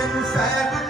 and sad.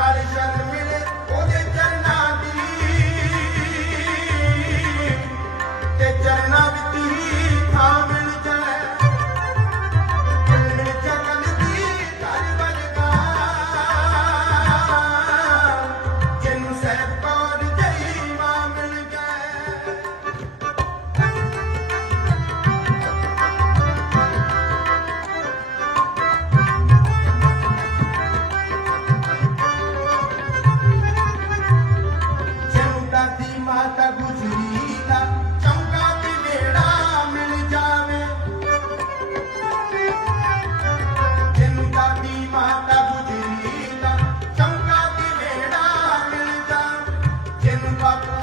Not a cuatro.